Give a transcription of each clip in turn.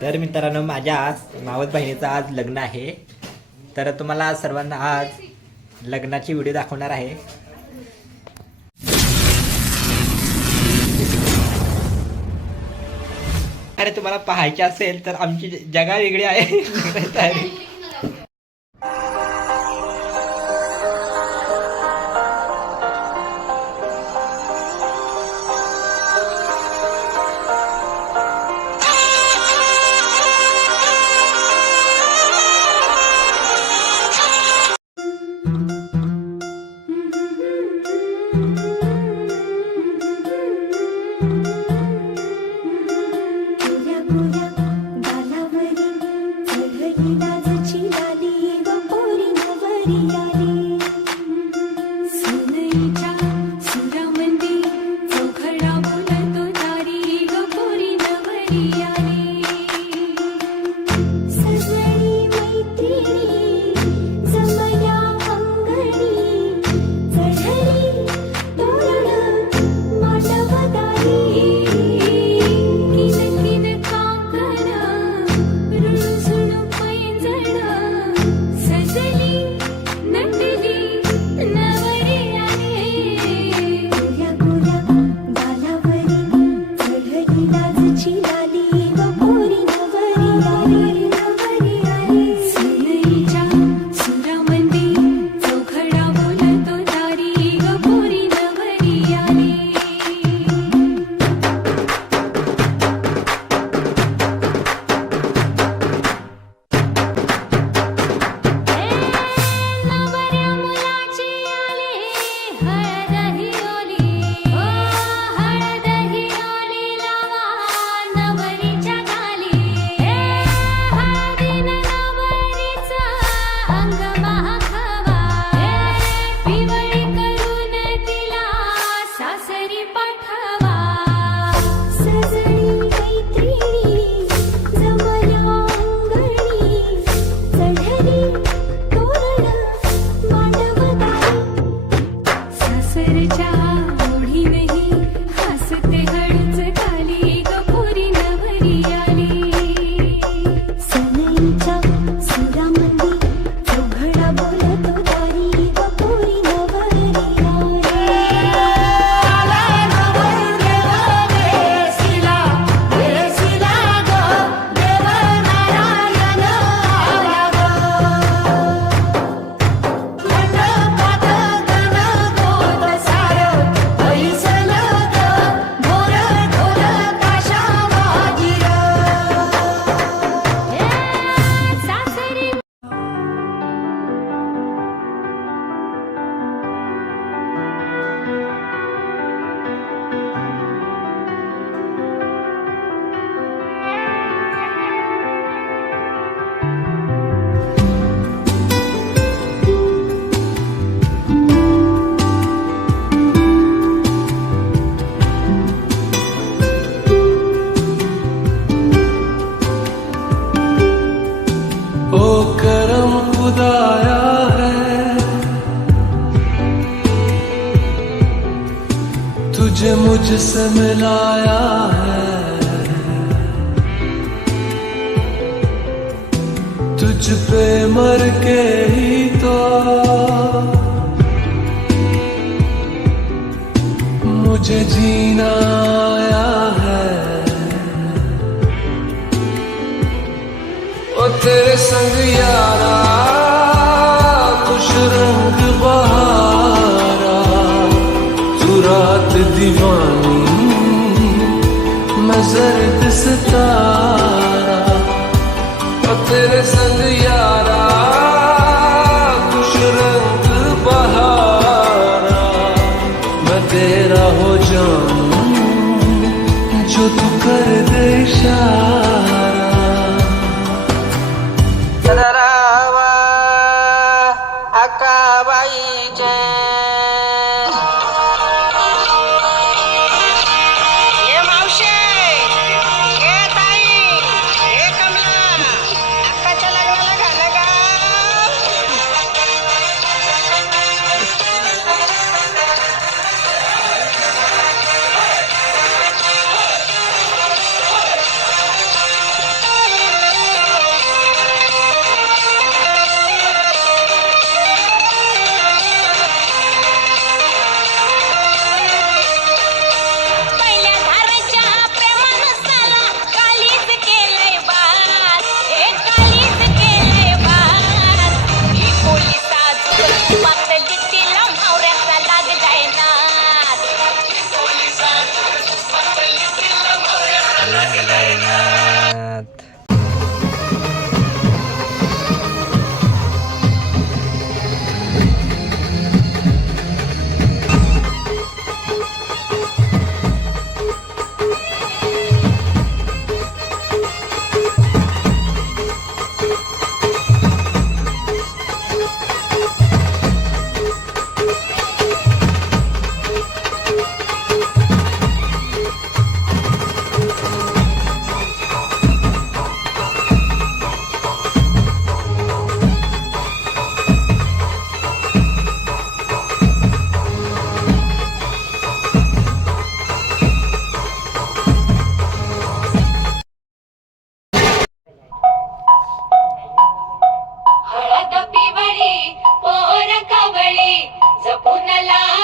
तर मित्रांनो माझ्या आज मावत बहिणीचं आज लग्न आहे. तर तुम्हाला सर्वांना आज लग्नाची व्हिडिओ दाखवणार आहे. अरे तुम्हाला पाहायचे असेल तर आमची जगा वेगळी आहे. yari तुझसे मिलाया है। तुझ पे मर के ही तो मुझे जीना आया है। और तेरे संग यारा सितारा और तेरे संग यारा कुछ रंग बहारा मैं तेरा हो जाऊं जो तू कर दे इशारा Una la.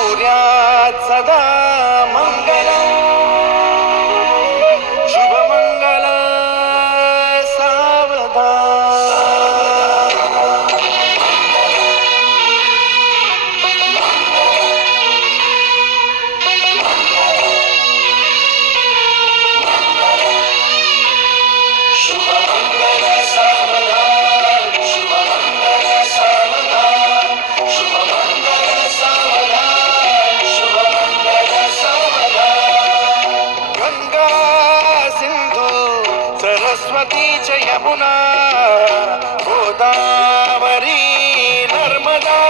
उर्या सदा सरस्वती च यमुना गोदावरी नर्मदा।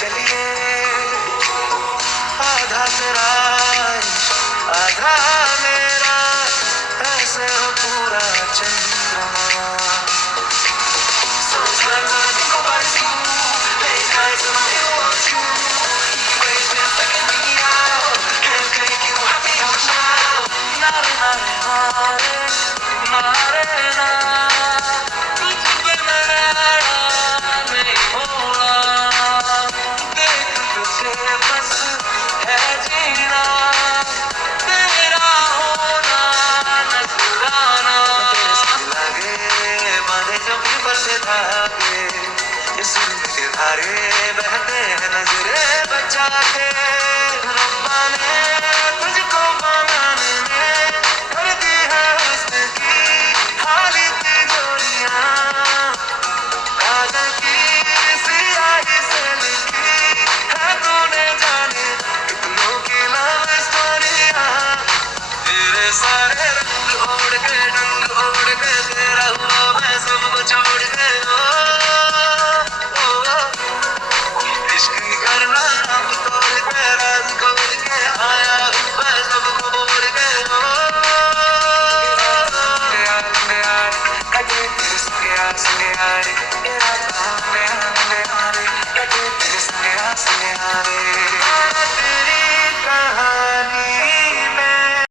चलिए। आधा तेरा आधा मेरा ऐसे हो पूरा चंद्रमा। Not সাথে